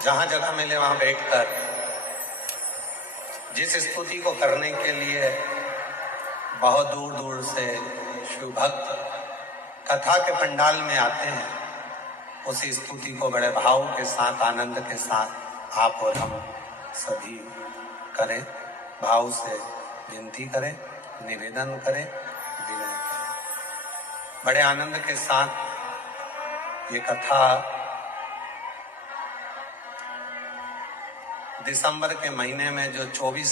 जहां जगह मिले वहां बैठकर जिस स्तुति को करने के लिए बहुत दूर दूर से शिव भक्त कथा के पंडाल में आते हैं, उसी स्तुति को बड़े भाव के साथ, आनंद के साथ आप और हम सभी करें, भाव से विनती करें, निवेदन करें, विनय करें। बड़े आनंद के साथ ये कथा दिसंबर के महीने में जो 24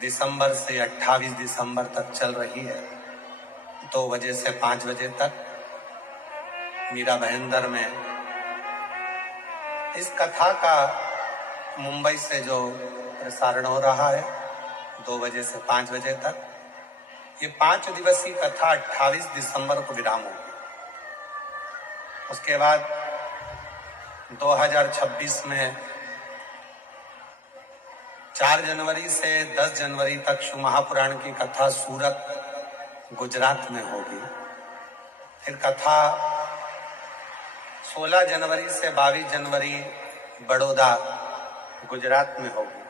दिसंबर से 28 दिसंबर तक चल रही है, 2 बजे से 5 बजे तक मीरा भाईंदर में इस कथा का मुंबई से जो प्रसारण हो रहा है 2 बजे से 5 बजे तक, ये 5 दिवसीय कथा 28 दिसंबर को विराम होगी। उसके बाद 2026 में 4 जनवरी से 10 जनवरी तक शिव महापुराण की कथा सूरत गुजरात में होगी। फिर कथा 16 जनवरी से 22 जनवरी बड़ौदा गुजरात में होगी।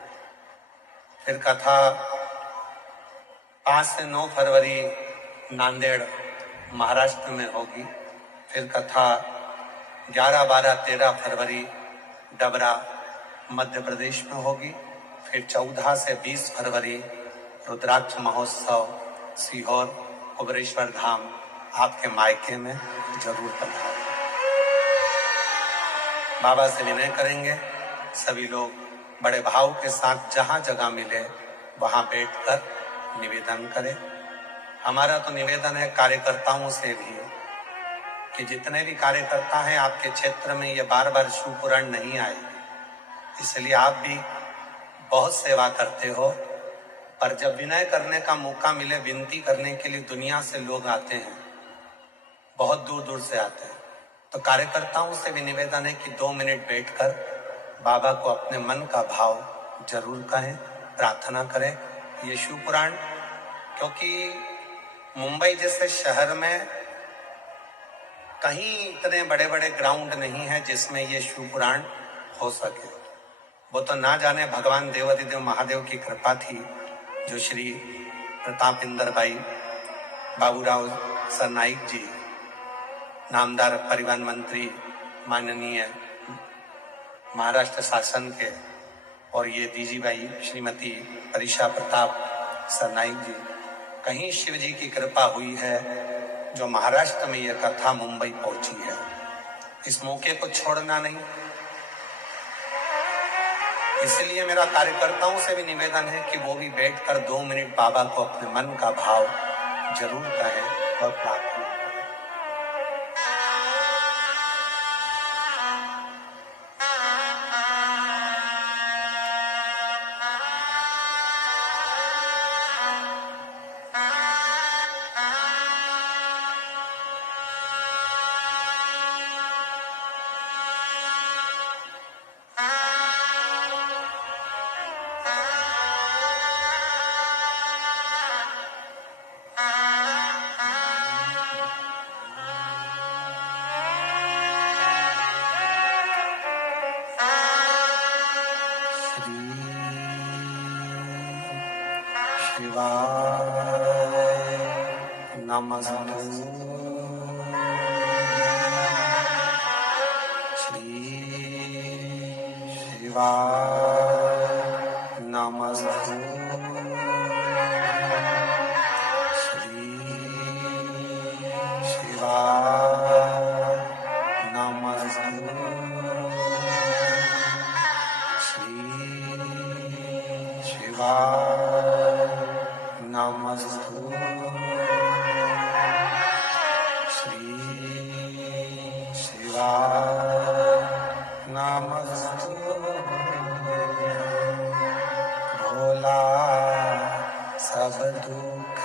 फिर कथा 5 से 9 फरवरी नांदेड़ महाराष्ट्र में होगी। फिर कथा 11, 12, 13 फरवरी डबरा मध्य प्रदेश में होगी। फिर 14 से 20 फरवरी रुद्राक्ष महोत्सव सीहोर कुबरेश्वर धाम आपके मायके में जरूर पधारें। बाबा से विनय करेंगे, सभी लोग बड़े भाव के साथ जहां जगह मिले वहां बैठकर निवेदन करें। हमारा तो निवेदन है कार्यकर्ताओं से भी कि जितने भी कार्यकर्ता हैं आपके क्षेत्र में ये बार बार शिव पुराण नहीं आए, इसलिए आप भी बहुत सेवा करते हो, पर जब विनय करने का मौका मिले, विनती करने के लिए दुनिया से लोग आते हैं, बहुत दूर दूर से आते हैं, तो कार्यकर्ताओं से भी निवेदन है कि 2 मिनट बैठकर बाबा को अपने मन का भाव जरूर कहें, प्रार्थना करें। ये शिव पुराण, क्योंकि मुंबई जैसे शहर में कहीं इतने बड़े बड़े ग्राउंड नहीं है जिसमें ये शिव पुराण हो सके। वो तो ना जाने भगवान देवाधिदेव महादेव की कृपा थी, जो श्री प्रताप इंदर भाई बाबूराव सरनाइक जी, नामदार परिवहन मंत्री माननीय महाराष्ट्र शासन के, और ये दीजी भाई श्रीमती परीक्षा प्रताप सरनाइक जी, कहीं शिव जी की कृपा हुई है जो महाराष्ट्र में यह कथा मुंबई पहुंची है। इस मौके को छोड़ना नहीं, इसलिए मेरा कार्यकर्ताओं से भी निवेदन है कि वो भी बैठकर 2 मिनट बाबा को अपने मन का भाव जरूर कहें और प्रार्थना करें। शिवाय नमस्तु। श्री शिवाय नमस्तु। श्री शिवाय नमस्तु। श्री शिवाय नमस्तु। श्री शिवाय नमस्तु। भोला सब दुख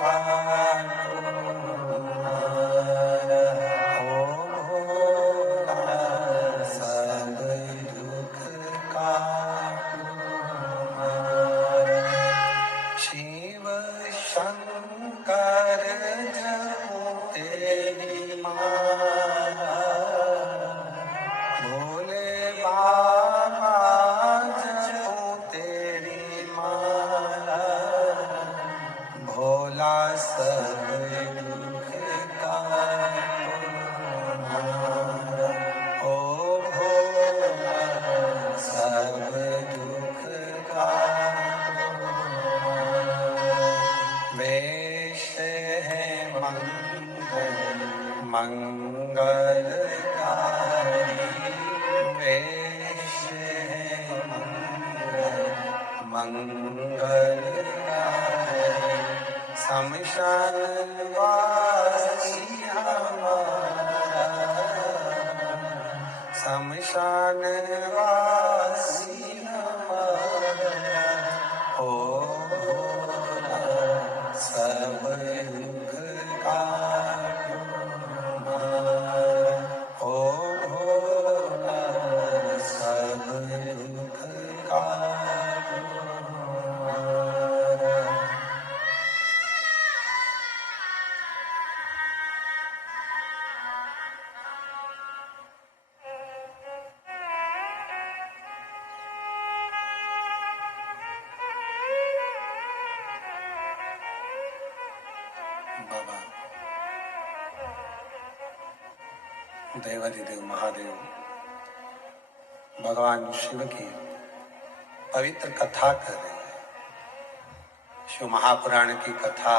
काटो, ओ भोला सब दुख काटो। शिव शंकर जपो तेरी माला, भोले बाबा मंगलकारी वेश है मंगलकारी शमशान वासी हमारा शमशान वासी हमारा हो सब दुख का ओ भोला सब दुख का बाबा देवाधिदेव महादेव भगवान शिव की पवित्र कथा कर रहे हैं। शिव महापुराण की कथा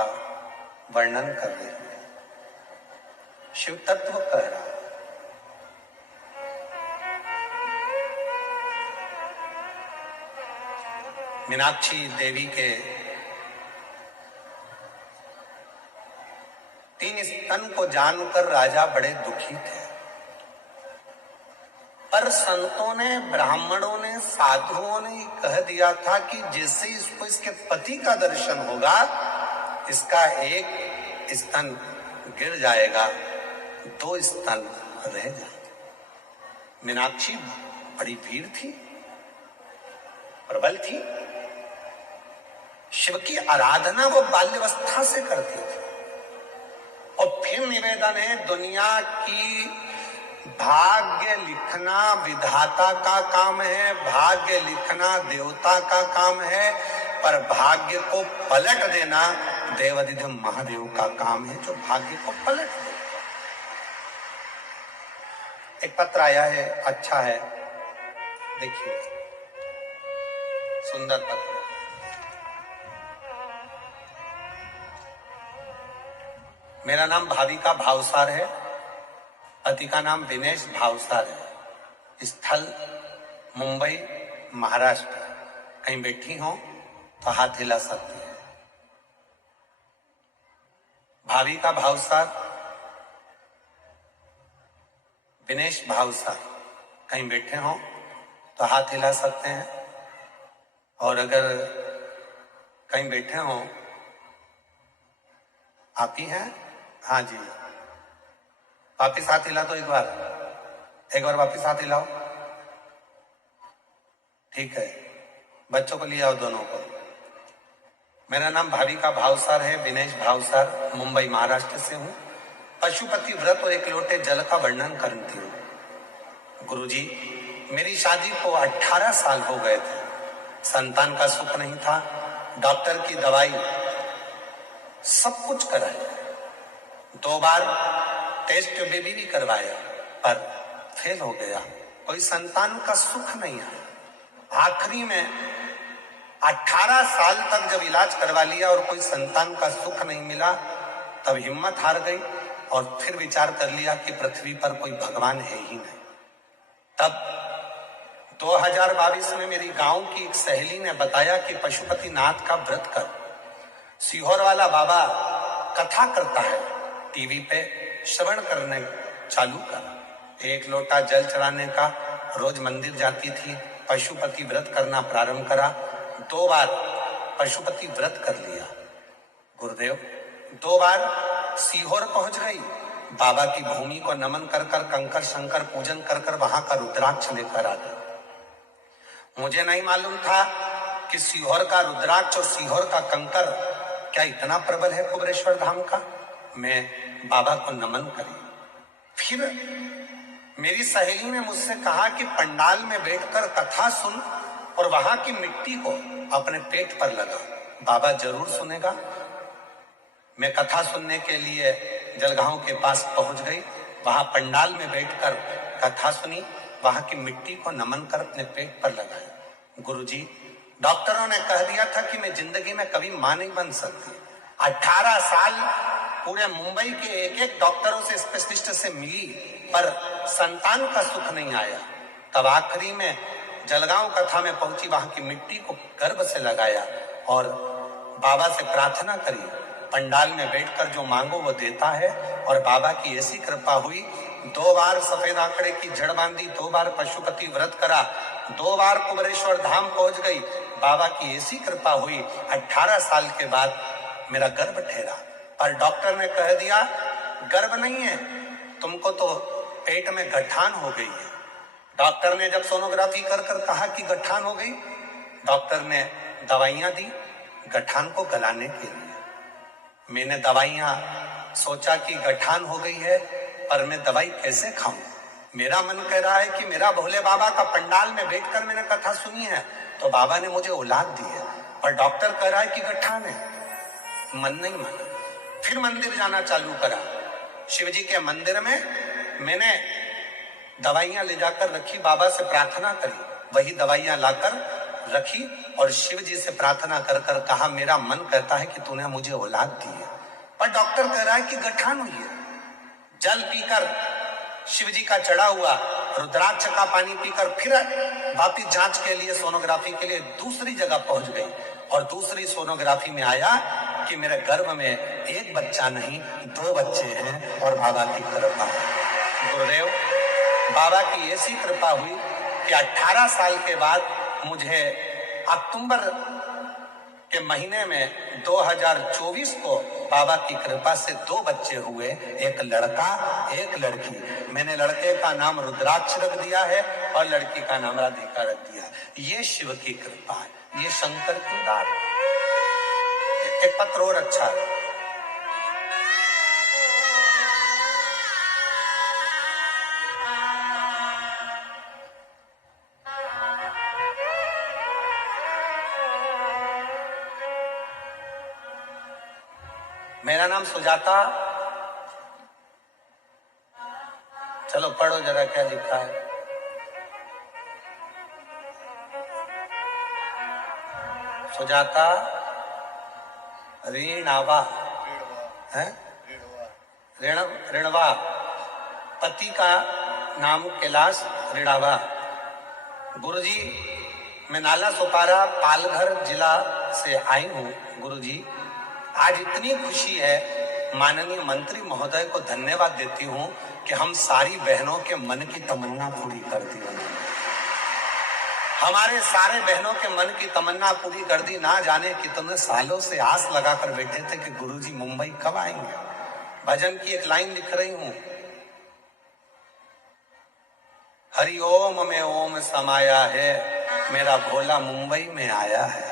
वर्णन कर रहे हैं। शिव तत्व कह रहा है। मीनाक्षी देवी के 3 स्तन को जानकर राजा बड़े दुखी थे, पर संतों ने, ब्राह्मणों ने, साधुओं ने कह दिया था कि जैसे इसको इसके पति का दर्शन होगा इसका एक स्तन गिर जाएगा, 2 स्तन रह जाएंगे। मीनाक्षी बड़ी वीर थी, प्रबल थी। शिव की आराधना वो बाल्यावस्था से करती थी। और फिर निवेदन है, दुनिया की भाग्य लिखना विधाता का काम है, भाग्य लिखना देवता का काम है, पर भाग्य को पलट देना देवाधिदेव महादेव का काम है, जो भाग्य को पलट दे। एक पत्र आया है, अच्छा है, देखिए, सुंदर पत्र। मेरा नाम भाविका भावसार है, पति का नाम दिनेश भावसार है, स्थल मुंबई महाराष्ट्र। कहीं बैठी हो तो हाथ हिला सकती है। भाविका भावसार, दिनेश भावसार, कहीं बैठे हो तो हाथ हिला सकते हैं। और अगर कहीं बैठे हो, आप ही हैं? हाँ जी, वापिस हाथ हिला तो एक बार वापिस हाथ हिलाओ। ठीक है, बच्चों को ले आओ, दोनों को। मेरा नाम भाविका भावसार है, विनेश भावसार, मुंबई महाराष्ट्र से हूं। पशुपति व्रत और 1 लोटे जल का वर्णन करती हूँ। गुरुजी, मेरी शादी को 18 साल हो गए थे, संतान का सुख नहीं था, डॉक्टर की दवाई सब कुछ कराया, 2 बार टेस्ट बेबी भी करवाया, पर फेल हो गया, कोई संतान का सुख नहीं आया। आखिरी में 18 साल तक जब इलाज करवा लिया और कोई संतान का सुख नहीं मिला, तब हिम्मत हार गई और फिर विचार कर लिया कि पृथ्वी पर कोई भगवान है ही नहीं। तब 2022 में मेरी गांव की एक सहेली ने बताया कि पशुपति नाथ का व्रत कर, सीहोर वाला बाबा कथा करता है, टीवी पे श्रवण करने चालू कर। 1 लोटा जल चढ़ाने का, रोज मंदिर जाती थी, पशुपति व्रत करना प्रारंभ करा, 2 बार पशुपति व्रत कर लिया। गुरुदेव 2 बार सीहोर पहुंच गई, बाबा की भूमि को नमन कर कर, कंकर शंकर पूजन कर कर वहां का रुद्राक्ष लेकर आ गई। मुझे नहीं मालूम था कि सीहोर का रुद्राक्ष और सीहोर का कंकर क्या इतना प्रबल है कुबेरेश्वर धाम का। मैं बाबा को नमन करी। फिर मेरी सहेली ने मुझसे कहा कि पंडाल में बैठकर कथा सुन और वहां की मिट्टी को अपने पेट पर लगा, बाबा जरूर सुनेगा। मैं कथा सुनने के लिए जलगांव के पास पहुंच गई, वहां पंडाल में बैठकर कथा सुनी, वहां की मिट्टी को नमन कर अपने पेट पर लगाया। गुरुजी, डॉक्टरों ने कह दिया था कि मैं जिंदगी में कभी मां नहीं बन सकती। 18 साल पूरे मुंबई के एक एक डॉक्टरों से, स्पेशलिस्ट से मिली, पर संतान का सुख नहीं आया। तब आखिरी में जलगांव कथा में पहुंची, वहां की मिट्टी को गर्भ से लगाया और बाबा से प्रार्थना करी, पंडाल में बैठकर जो मांगो वो देता है। और बाबा की ऐसी कृपा हुई, 2 बार सफेद आंकड़े की जड़ बांधी, 2 बार पशुपति व्रत करा, 2 बार कुबरेश्वर धाम पहुंच गई। बाबा की ऐसी कृपा हुई, 18 साल के बाद मेरा गर्भ ठहरा। पर डॉक्टर ने कह दिया गर्भ नहीं है, तुमको तो पेट में गठान हो गई है। डॉक्टर ने जब सोनोग्राफी कर कर कहा कि गठान हो गई, डॉक्टर ने दवाइयां दी गठान को गलाने के लिए। मैंने दवाइयां सोचा कि गठान हो गई है, पर मैं दवाई कैसे खाऊं। मेरा मन कह रहा है कि मेरा भोले बाबा का पंडाल में बैठकर मैंने कथा सुनी है तो बाबा ने मुझे औलाद दी है, पर डॉक्टर कह रहा है कि गठान है। मन नहीं माना, फिर मंदिर जाना चालू करा। शिव जी के मंदिर में मैंने दवाइयां ले जाकर रखी, बाबा से प्रार्थना करी, वही दवाइयां लाकर रखी और शिव जी से प्रार्थना कर कर कहा मेरा मन कहता है कि तूने मुझे औलाद दी है, पर डॉक्टर कह रहा है कि गठान हुई है। जल पीकर शिव जी का चढ़ा हुआ रुद्राक्ष का पानी पीकर फिर वापिस जांच के लिए, सोनोग्राफी के लिए दूसरी जगह पहुंच गई और दूसरी सोनोग्राफी में आया कि मेरे गर्भ में एक बच्चा नहीं 2 बच्चे हैं और बाबा की कृपा। गुरुदेव बाबा की ऐसी कृपा हुई कि 18 साल के बाद मुझे अक्टूबर के महीने में 2024 को बाबा की कृपा से 2 बच्चे हुए, एक लड़का एक लड़की। मैंने लड़के का नाम रुद्राक्ष रख दिया है और लड़की का नाम राधिका रख दिया। ये शिव की कृपा है, ये शंकर की दान। एक पत्र और अच्छा है। मेरा नाम सुजाता, चलो पढ़ो जरा क्या लिखा है। सुजाता ऋणावा है, ऋणवा, पति का नाम कैलाश ऋणावा। गुरुजी मैं नाला सुपारा पालघर जिला से आई हूँ। गुरुजी आज इतनी खुशी है, माननीय मंत्री महोदय को धन्यवाद देती हूँ कि हम सारी बहनों के मन की तमन्ना पूरी कर दी। हमारे सारे बहनों के मन की तमन्ना पूरी कर दी। ना जाने कितने सालों से आस लगाकर बैठे थे कि गुरुजी मुंबई कब आएंगे। भजन की एक लाइन लिख रही हूँ, हरि ओम में ओम समाया है, मेरा भोला मुंबई में आया है।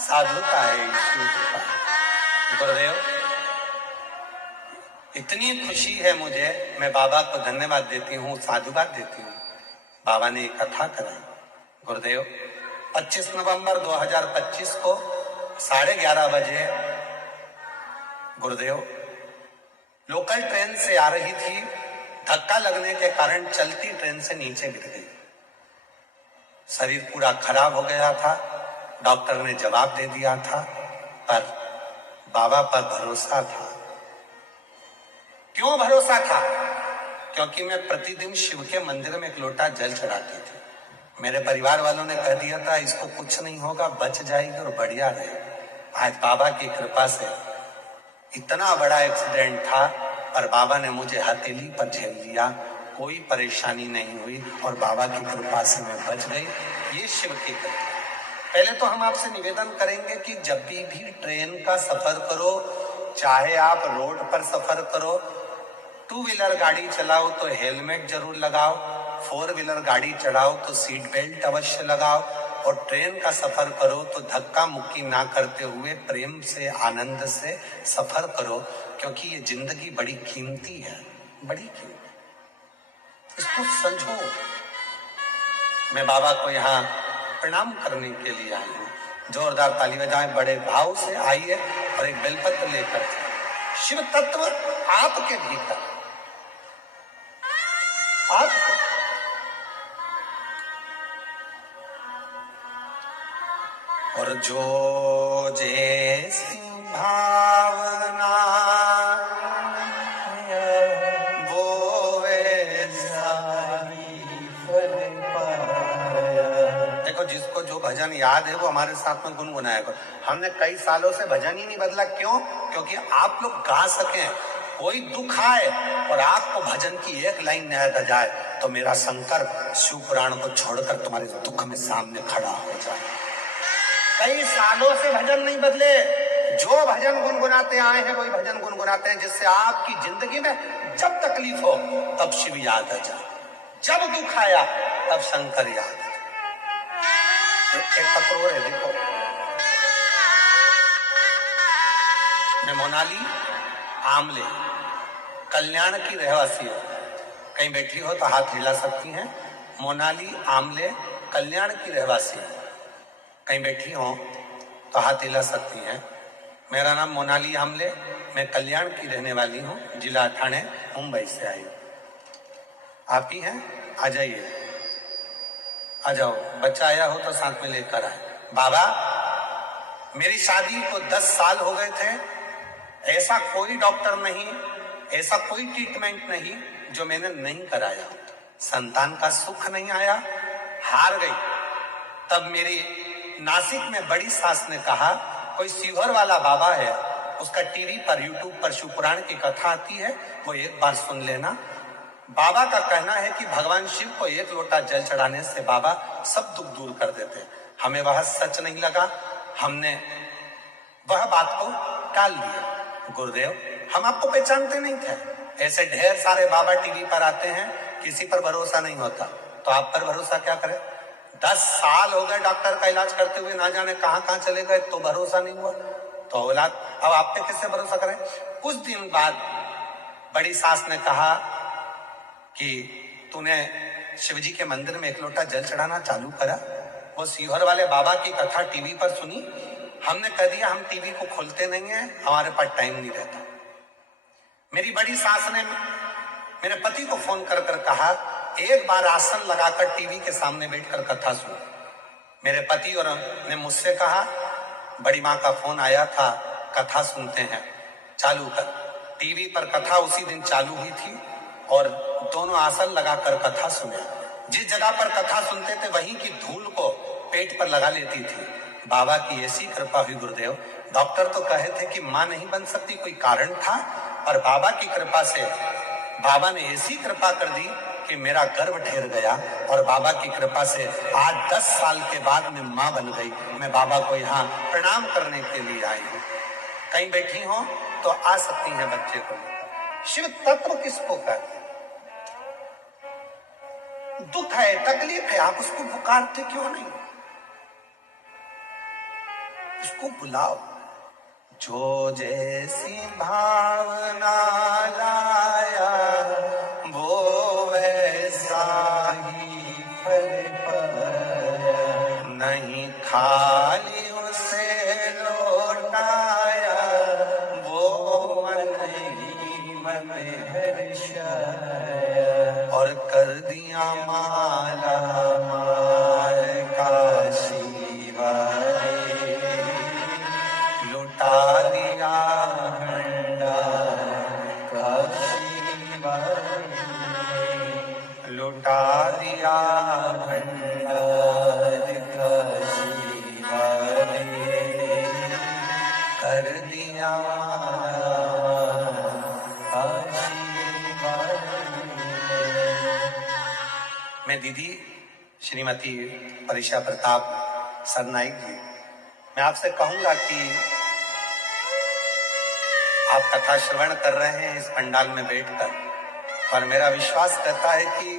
साधुता है ईश्वर कृपा। गुरुदेव इतनी खुशी है मुझे, मैं बाबा को धन्यवाद देती हूँ, साधुवाद देती हूँ। बाबा ने एक कथा कराई। गुरुदेव 25 नवंबर 2025 को 11:30 बजे गुरुदेव लोकल ट्रेन से आ रही थी, धक्का लगने के कारण चलती ट्रेन से नीचे गिर गई। शरीर पूरा खराब हो गया था, डॉक्टर ने जवाब दे दिया था, पर बाबा पर भरोसा था। क्यों भरोसा था? क्योंकि मैं प्रतिदिन शिव के मंदिर में एक लोटा जल चढ़ाती थी। मेरे परिवार वालों ने कह दिया था इसको कुछ नहीं होगा, बच जाएगी और बढ़िया रहेगी। आज बाबा की कृपा से इतना बड़ा एक्सीडेंट था, पर बाबा ने मुझे हथेली पर झेल लिया, कोई परेशानी नहीं हुई और बाबा की कृपा से मैं बच गई। ये शिव की कृपा। पहले तो हम आपसे निवेदन करेंगे कि जब भी ट्रेन का सफर करो, चाहे आप रोड पर सफर करो, 2 व्हीलर गाड़ी चलाओ तो हेलमेट जरूर लगाओ, 4 व्हीलर गाड़ी चलाओ तो सीट बेल्ट अवश्य लगाओ, और ट्रेन का सफर करो तो धक्का मुक्की ना करते हुए प्रेम से आनंद से सफर करो, क्योंकि ये जिंदगी बड़ी कीमती है, बड़ी कीमती। इसको समझो। मैं बाबा को यहाँ प्रणाम करने के लिए आई हूँ। जोरदार ताली बजाएं, बड़े भाव से आइए और एक बेलपत्र लेकर। शिव तत्व आपके भीतर, आपको और जो जैसी भावना वो वैसा ही फल पाया। देखो, जिसको जो भजन याद है वो हमारे साथ में गुनगुनाया करो। हमने कई सालों से भजन ही नहीं बदला। क्यों? क्योंकि आप लोग गा सकें। कोई दुख आए और आपको भजन की एक लाइन याद आ जाए तो मेरा शंकर शिव पुराण को छोड़कर तुम्हारे दुख में सामने खड़ा हो जाए। कई सालों से भजन नहीं बदले। जो भजन गुनगुनाते आए हैं वही भजन गुनगुनाते हैं, जिससे आपकी जिंदगी में जब तकलीफ हो तब शिव याद आ जाए, जब दुख आया तब शंकर याद आ जाए। एक पत्रोर है, देखो। मैं मोनाली आमले कल्याण की रहवासी हो। कहीं बैठी हो तो हाथ हिला सकती हैं। मोनाली आमले कल्याण की रहवासी हो। कहीं बैठी हो तो हाथ हिला सकती हैं। मेरा नाम मोनाली आमले, मैं कल्याण की रहने वाली हूँ, जिला ठाणे, मुंबई से आई हूँ। आप ही हैं? आ जाइए, आ जाओ। बच्चा आया हो तो साथ में लेकर आए। बाबा, मेरी शादी को 10 साल हो गए थे। ऐसा कोई डॉक्टर नहीं, ऐसा कोई ट्रीटमेंट नहीं जो मैंने नहीं कराया। संतान का सुख नहीं आया, हार गई। तब मेरी नासिक में बड़ी सास ने कहा, कोई शिवहर वाला बाबा है, उसका टीवी पर यूट्यूब पर शिव पुराण की कथा आती है, वो एक बार सुन लेना। बाबा का कहना है कि भगवान शिव को एक लोटा जल चढ़ाने से बाबा सब दुख दूर कर देते। हमें वह सच नहीं लगा, हमने वह बात को टाल दिया। गुरुदेव, हम आपको पहचानते नहीं थे। ऐसे ढेर सारे बाबा टीवी पर आते हैं, किसी पर भरोसा नहीं होता, तो आप पर भरोसा क्या करें? 10 साल हो गए डॉक्टर का इलाज करते हुए, ना जाने कहां कहां चले गए, तो भरोसा नहीं हुआ। तो औलाद, अब आप पे किससे भरोसा करें? कुछ दिन बाद बड़ी सास ने कहा कि तूने शिवजी के मंदिर में एक लोटा जल चढ़ाना चालू करा। वो शिवहर वाले बाबा की कथा टीवी पर सुनी। हमने कह दिया, हम टीवी को खोलते नहीं है, हमारे पास टाइम नहीं रहता। मेरी बड़ी सास ने मेरे पति को फोन कर कर कहा, एक बार आसन लगाकर टीवी के सामने बैठकर कथा सुन। मेरे पति और ने मुझसे कहा, बड़ी माँ का फोन आया था, कथा सुनते हैं, चालू कर। टीवी पर कथा उसी दिन चालू हुई थी और दोनों आसन लगाकर कथा सुने। जिस जगह पर कथा सुनते थे वहीं की धूल को पेट पर लगा लेती थी। बाबा की ऐसी कृपा हुई गुरुदेव। डॉक्टर तो कहे थे कि मां नहीं बन सकती, कोई कारण था, और बाबा की कृपा से बाबा ने ऐसी कृपा कर दी कि मेरा गर्भ ठहर गया। और बाबा की कृपा से आज 10 साल के बाद मैं मां बन गई। मैं बाबा को यहाँ प्रणाम करने के लिए आई हूँ। कहीं बैठी हो तो आ सकती हैं बच्चे को लेकर। शिव तत्व किसको कहते हैं? दुख है, तकलीफ है, आप उसको पुकारते क्यों नहीं? उसको बुलाओ। जो जैसी भावना लाया वो वैसा ही फल पाया। नहीं खाली उसे लौटाया, वो मन ही मन हर्षाया। और कर दिया माला माल काशी वाले, लुटा दिया भंडार काशी वाले, लुटा दिया भंडार काशी वाले, कर दिया काशी वाले। मैं दीदी श्रीमती परीक्षा प्रताप सरनाईक जी, मैं आपसे कहूंगा कि आप कथा श्रवण कर रहे हैं इस पंडाल में बैठकर, और मेरा विश्वास करता है कि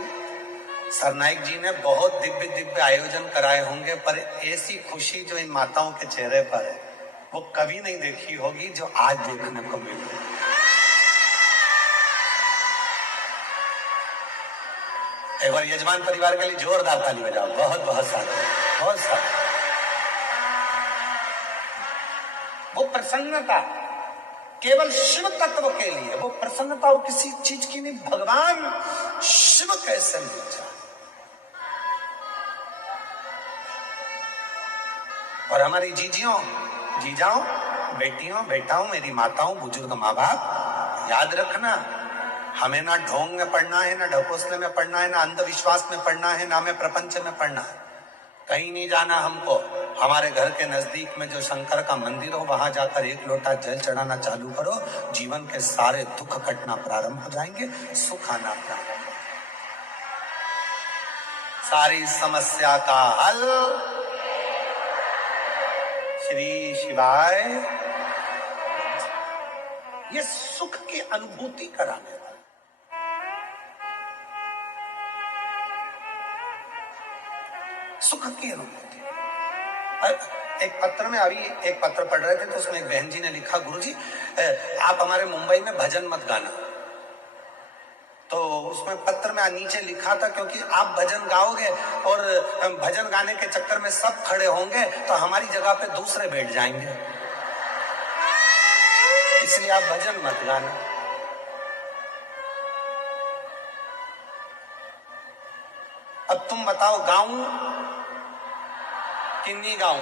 सरनाईक जी ने बहुत दिव्य दिव्य आयोजन कराए होंगे, पर ऐसी खुशी जो इन माताओं के चेहरे पर है वो कभी नहीं देखी होगी जो आज देखने को मिली। एक बार यजमान परिवार के लिए जोरदार ताली बजाओ। बहुत बहुत सारा, बहुत सारा। वो प्रसन्नता केवल शिव तत्व के लिए, वो प्रसन्नता और किसी चीज की नहीं। भगवान शिव कैसे मिल जाए? और हमारी जीजियों, जीजाओं, बेटियों, बेटाओं, मेरी माताओं, बुजुर्ग माँ बाप, याद रखना, हमें ना ढोंग में पढ़ना है, ना ढकोसले में पढ़ना है, ना अंधविश्वास में पढ़ना है, ना में प्रपंच में पढ़ना है। कहीं नहीं जाना हमको। हमारे घर के नजदीक में जो शंकर का मंदिर हो, वहां जाकर एक लोटा जल चढ़ाना चालू करो, जीवन के सारे दुख कटना प्रारंभ हो जाएंगे, सुख आना प्रारंभ, सारी समस्या का हल श्री शिवाय। ये सुख की अनुभूति कराने वाला, सुख की अनुभूति। एक पत्र में, अभी एक पत्र पढ़ रहे थे तो उसमें एक बहन जी ने लिखा, गुरुजी आप हमारे मुंबई में भजन मत गाना। तो उसमें पत्र में नीचे लिखा था, क्योंकि आप भजन गाओगे और भजन गाने के चक्कर में सब खड़े होंगे तो हमारी जगह पे दूसरे बैठ जाएंगे, इसलिए आप भजन मत गाना। अब तुम बताओ, गाऊं कि नहीं गाऊं?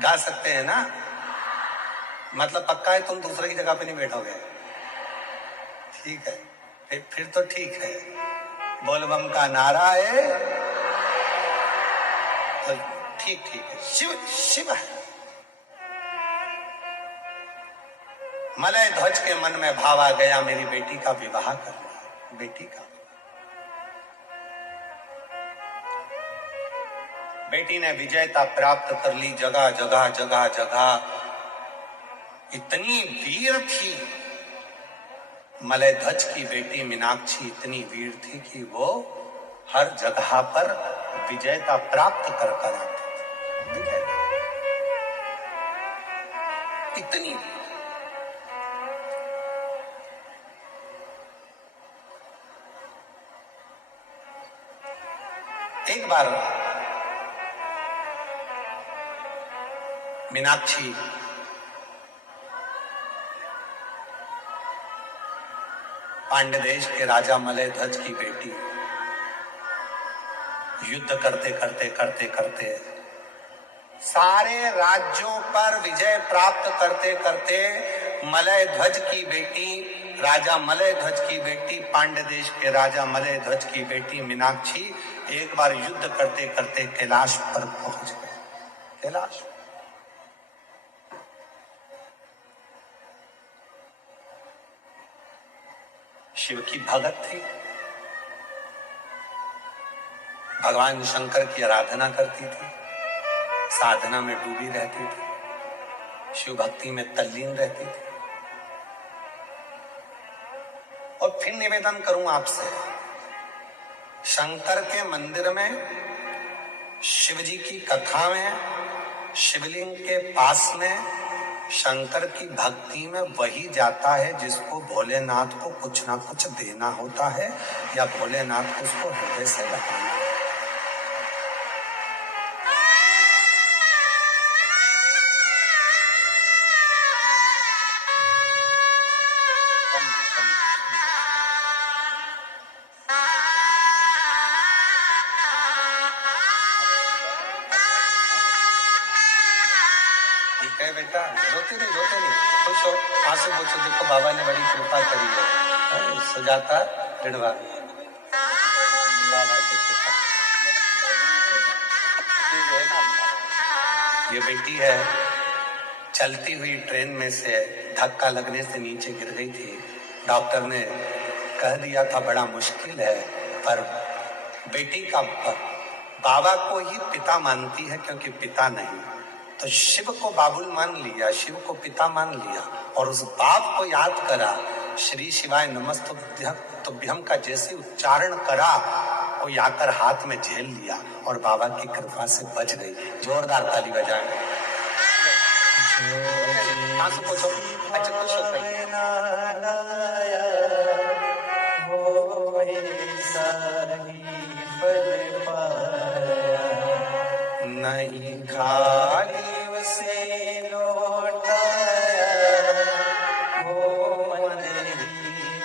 गा सकते हैं ना? मतलब पक्का है तुम दूसरे की जगह पे नहीं बैठोगे? ठीक है, फिर तो ठीक है। बोलबम का नारा है तो ठीक ठीक है। शिव शिव है। मलय ध्वज के मन में भाव आ गया, मेरी बेटी का विवाह करना, बेटी का। बेटी ने विजयता प्राप्त कर ली, जगह जगह जगह जगह। इतनी वीर थी मलय ध्वज की बेटी मीनाक्षी, इतनी वीर थी कि वो हर जगह पर विजयता प्राप्त कर कर आती थी। विजयता इतनी। एक बार मीनाक्षी पांड्य देश के राजा मलय ध्वज की बेटी, युद्ध करते करते करते करते सारे राज्यों पर विजय प्राप्त करते करते मलय ध्वज की बेटी, राजा मलय ध्वज की बेटी, पांड्य देश के राजा मलय ध्वज की बेटी मीनाक्षी एक बार युद्ध करते करते कैलाश पर पहुंच गए। कैलाश शिव की भगत थी, भगवान शंकर की आराधना करती थी, साधना में डूबी रहती थी, शिव भक्ति में तल्लीन रहती थी। और फिर निवेदन करूं आपसे, शंकर के मंदिर में शिव जी की कथा में शिवलिंग के पास में शंकर की भक्ति में वही जाता है जिसको भोलेनाथ को कुछ ना कुछ देना होता है या भोलेनाथ को उसको हृदय से लगाना। बेटा रोते नहीं, खुश हो, आंसू पोछो, देखो बाबा ने बड़ी कृपा करी है। सुजाता ऋणवा बाबा की कृपा। ये बेटी है, चलती हुई ट्रेन में से धक्का लगने से नीचे गिर गई थी। डॉक्टर ने कह दिया था बड़ा मुश्किल है, पर बेटी का बाबा को ही पिता मानती है, क्योंकि पिता नहीं तो शिव को बाबुल मान लिया, शिव को पिता मान लिया और उस बाप को याद करा। श्री शिवाय नमस्तुभ्यम का जैसे उच्चारण करा, वो आकर हाथ में झेल लिया और बाबा की कृपा से बच गई। जोरदार ताली बजाएं। आंसू पोछो, अच्छा खुश हो गई। नहीं खाली उसे लौटाया, वो मन ही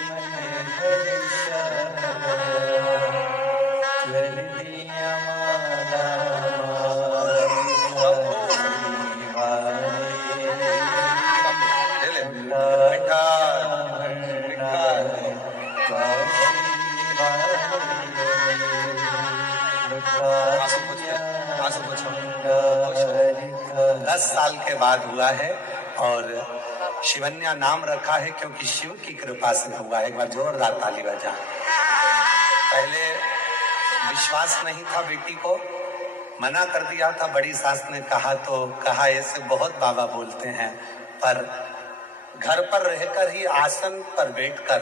मन भर 10 साल के बाद हुआ है और शिवन्या नाम रखा है क्योंकि शिव की कृपा से हुआ है। एक बार जोरदार ताली बजाएं। पहले विश्वास नहीं था, बेटी को मना कर दिया था, बड़ी सास ने कहा तो कहा ऐसे बहुत बाबा बोलते हैं, पर घर पर रहकर ही आसन पर बैठकर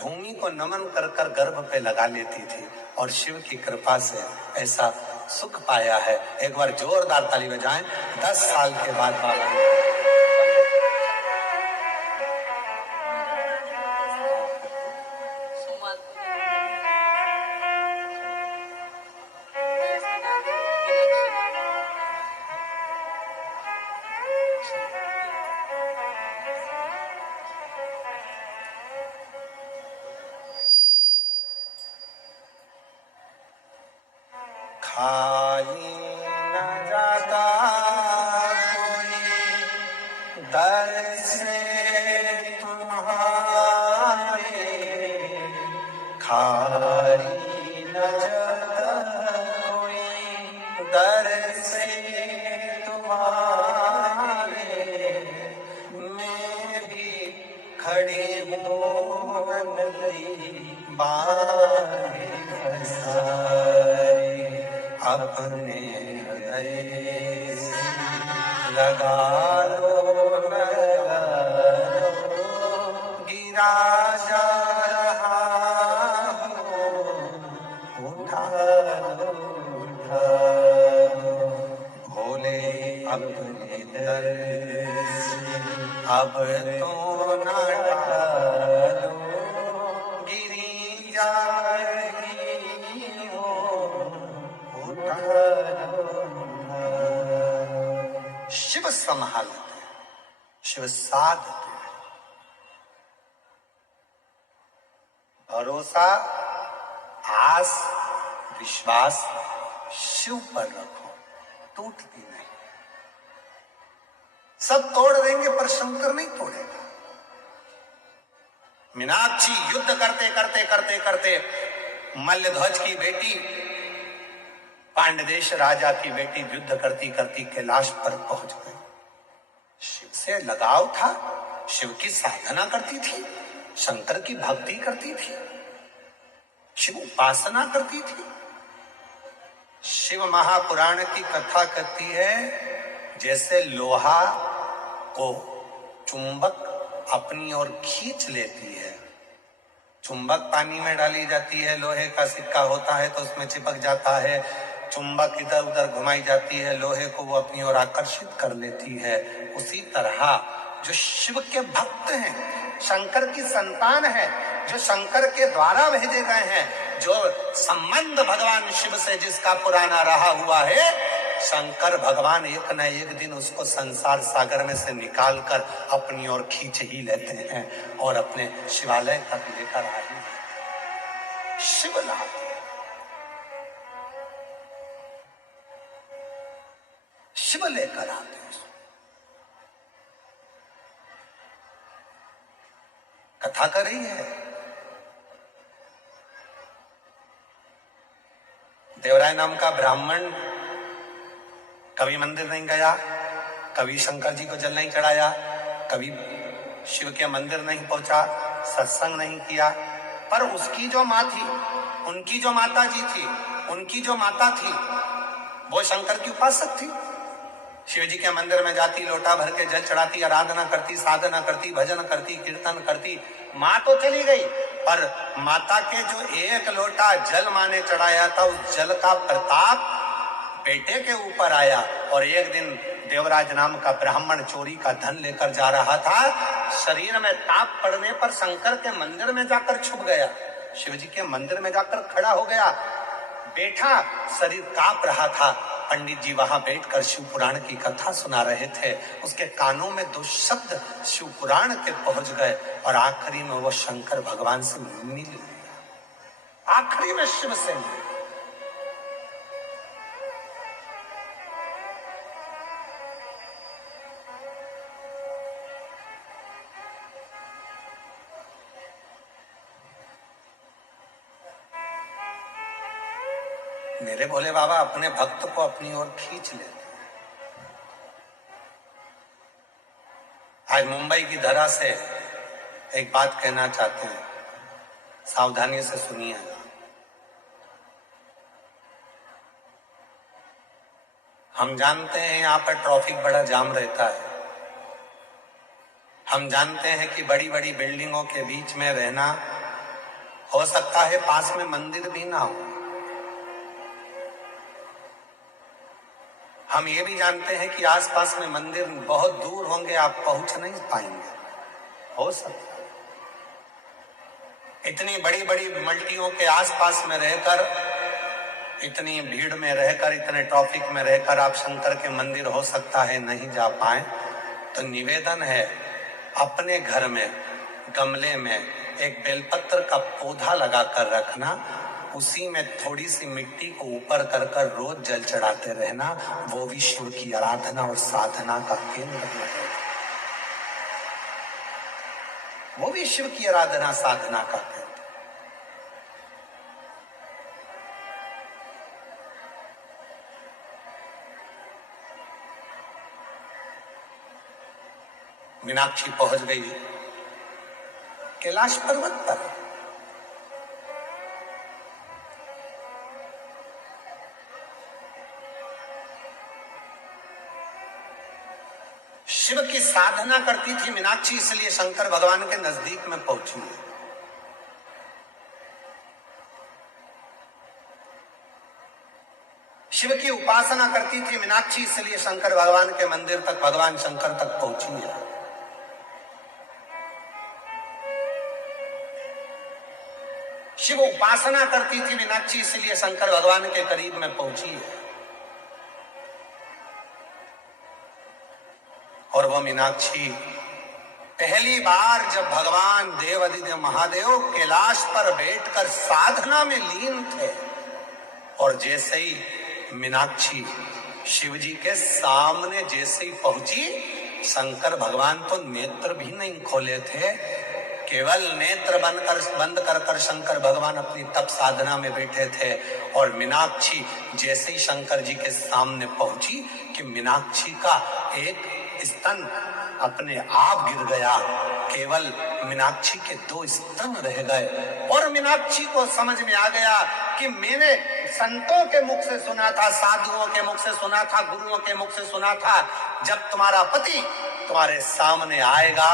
भूमि को नमन कर कर गर्भ पे लगा लेती थी और शिव की कृपा से ऐसा सुख पाया है। एक बार जोरदार ताली बजाएं। 10 साल के बाद बाबा ने खाली न जाता कोई दर से तुम्हारे, खाली न जाता कोई दर से तुम्हारे, मैं भी खड़ी हूँ नदी बाहें अपने हृदय से लगा लो, गिरा जा रहा हूँ, उठा लो, उठा लो, भोले अपने दर से अब तो न टालो, गिरी जा रही हो, शिव संभालते हैं, शिव साथ देते हैं। भरोसा, आस, विश्वास शिव पर रखो, टूटती नहीं। सब तोड़ देंगे पर शंकर नहीं तोड़ेगा। मीनाक्षी युद्ध करते करते करते करते मल्लध्वज की बेटी, पांडदेश राजा की बेटी युद्ध करती करती कैलाश पर पहुंच गई। शिव से लगाव था, शिव की साधना करती थी, शंकर की भक्ति करती थी, शिव उपासना करती थी। शिव महापुराण की कथा कहती है जैसे लोहा को चुंबक अपनी ओर खींच लेती है। चुंबक पानी में डाली जाती है, लोहे का सिक्का होता है तो उसमें चिपक जाता है, चुंबक इधर उधर घुमाई जाती है, लोहे को वो अपनी ओर आकर्षित कर लेती है। उसी तरह जो शिव के भक्त हैं, शंकर की संतान है, जो शंकर के द्वारा भेजे गए हैं, जो संबंध भगवान शिव से जिसका पुराना रहा हुआ है, शंकर भगवान एक न एक दिन उसको संसार सागर में से निकाल कर अपनी ओर खींच ही लेते हैं और अपने शिवालय तक लेकर आए हैं। शिव लाते हैं, शिव लेकर आते हैं। कथा कर रही है, देवराय नाम का ब्राह्मण कभी मंदिर नहीं गया, कभी शंकर जी को जल नहीं चढ़ाया, कभी शिव के मंदिर नहीं पहुंचा, सत्संग नहीं किया, पर उसकी जो माँ थी, उनकी जो माता जी थी, उनकी जो माता थी, वो शंकर की उपासक थी। शिव जी के मंदिर में जाती, लोटा भर के जल चढ़ाती, आराधना करती, साधना करती, भजन करती, कीर्तन करती। माँ तो चली गई, पर माता के जो एक लोटा जल माँ ने चढ़ाया था, उस जल का प्रताप बेटे के ऊपर आया। और एक दिन देवराज नाम का ब्राह्मण चोरी का धन लेकर जा रहा था, शरीर में ताप पड़ने पर शंकर के मंदिर में जाकर छुप गया, शिव जी के मंदिर में जाकर खड़ा हो गया, बैठा, शरीर कांप रहा था। पंडित जी वहां बैठकर शिव पुराण की कथा सुना रहे थे, उसके कानों में 2 शब्द शिव पुराण के पहुंच गए और आखिरी में वो शंकर भगवान से मिल लिया, आखिरी में शिव से मिले। मेरे भोले बाबा अपने भक्त को अपनी ओर खींच लेते हैं। आज मुंबई की धरा से एक बात कहना चाहते हैं, सावधानी से सुनिएगा। हम जानते हैं यहाँ पर ट्रैफिक बड़ा जाम रहता है। हम जानते हैं कि बड़ी बड़ी बिल्डिंगों के बीच में रहना, हो सकता है पास में मंदिर भी ना हो। हम ये भी जानते हैं कि आसपास में मंदिर बहुत दूर होंगे, आप पहुंच नहीं पाएंगे। हो सकता है इतनी बड़ी बड़ी मल्टियों के आसपास में रहकर, इतनी भीड़ में रहकर, इतने ट्रैफिक में रहकर आप शंकर के मंदिर हो सकता है नहीं जा पाए। तो निवेदन है, अपने घर में गमले में एक बेलपत्र का पौधा लगा कर रखना, उसी में थोड़ी सी मिट्टी को ऊपर कर कर रोज जल चढ़ाते रहना। वो भी शिव की आराधना और साधना का केंद्र है। वो भी शिव की आराधना साधना का केंद्र। मीनाक्षी पहुंच गई कैलाश पर्वत पर। शिव की साधना करती थी मीनाक्षी, इसलिए शंकर भगवान के नजदीक में पहुंची। शिव की उपासना करती थी मीनाक्षी, इसलिए शंकर भगवान के मंदिर तक, भगवान शंकर तक पहुंची है। शिव उपासना करती थी मीनाक्षी, इसलिए शंकर भगवान के करीब में पहुंची है। और वो मीनाक्षी पहली बार जब भगवान देवादिदेव महादेव कैलाश पर बैठकर साधना में लीन थे, और जैसे ही मीनाक्षी शिवजी के सामने जैसे ही पहुंची, शंकर भगवान तो नेत्र भी नहीं खोले थे, केवल नेत्र बंद कर कर शंकर भगवान अपनी तप साधना में बैठे थे। और मीनाक्षी जैसे ही शंकर जी के सामने पहुंची कि मीनाक्षी का एक स्तन अपने आप गिर गया, केवल मीनाक्षी के 2 स्तन रह गए। और मीनाक्षी को समझ में आ गया कि मैंने संतों के मुख से सुना था, साधुओं के मुख से सुना था, गुरुओं के मुख से सुना था, जब तुम्हारा पति तुम्हारे सामने आएगा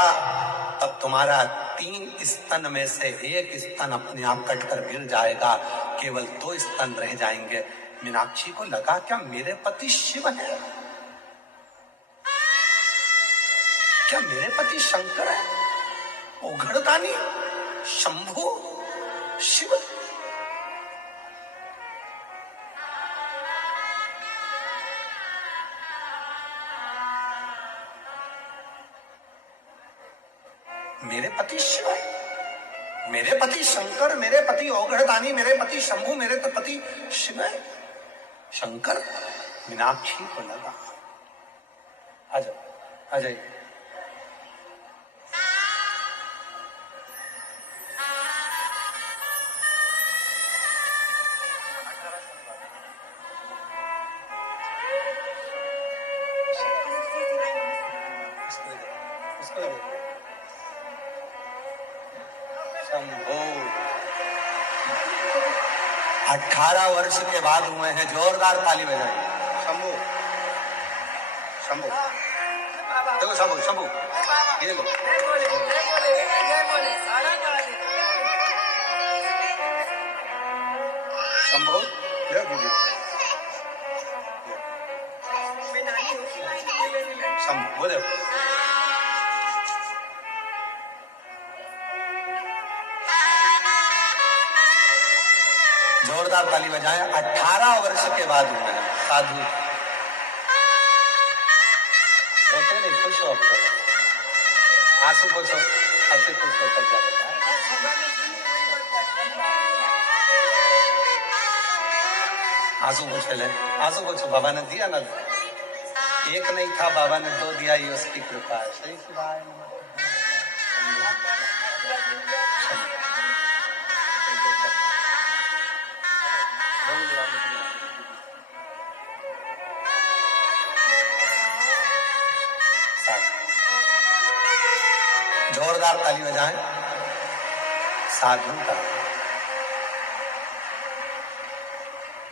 तब तुम्हारा 3 स्तन में से 1 स्तन अपने आप कटकर गिर जाएगा, केवल 2 स्तन रह जाएंगे। मीनाक्षी को लगा क्या मेरे पति शिव है? क्या मेरे पति शंकर है? ओघड़दानी, शंभु, शिव? मेरे पति शिव है, मेरे पति शंकर, मेरे पति ओघड़दानी, मेरे पति शंभु, मेरे तो पति शिव है, शंकर। मीनाक्षी को लगा। आ जाओ, आ जाइए। शंभो 18 वर्ष के बाद हुए हैं, जोरदार ताली बजाइए। शंभु, शंभु, देखो शंभु, शंभु, ये लो। शंभु, शंभु बोले। जोरदार ताली बजाएं। 18 वर्ष के बाद हुए हैं साधु। रोते नहीं, खुश हो। आंसू पोछो, अति खुश होकर जाएगा। आंसू पोछ ले, आंसू पोछो। बाबा ने दिया ना, एक नहीं था, बाबा ने 2 दिया, ये उसकी कृपा है। सही शिवाय जोरदार ताली बजाएं साधु का।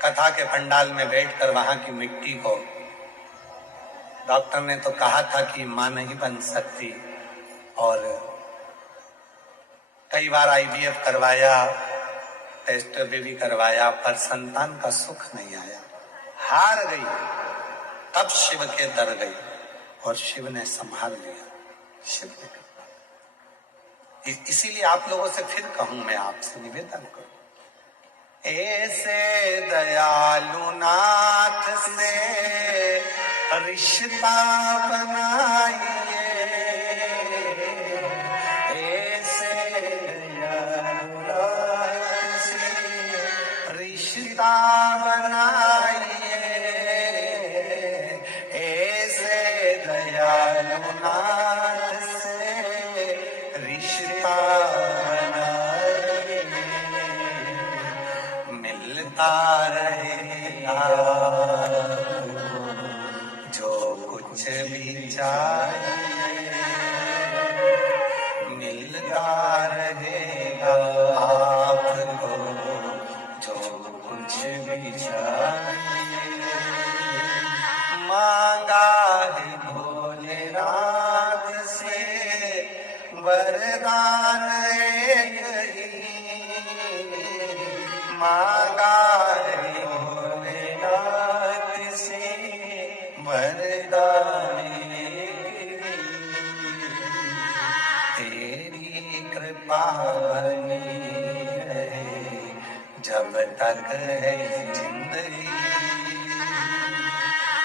कथा के पंडाल में बैठकर वहां की मिट्टी को डॉक्टर ने तो कहा था कि मां नहीं बन सकती, और कई बार आईवीएफ करवाया, टेस्ट भी करवाया, पर संतान का सुख नहीं आया। हार गई, तब शिव के दर गई और शिव ने संभाल लिया। शिव ने इसीलिए आप लोगों से फिर कहूं, मैं आपसे निवेदन करूं, ऐसे दयालु नाथ से रिश्ता बनाइए, ऐसे दयालु नाथ से रिश्ता बनाइए, ऐसे दयालु नाथ से रिश्ता बनाइए, मिलता रहेगा जो कुछ भी चाहिए, मिलता रहेगा आपको जो कुछ भी चाहिए। मांगा है भोलेनाथ से वरदान एक ही, मांगा है भोलेनाथ से वरदान एक ही, तेरी कृपा बनी रहे जब तक है जिंदगी,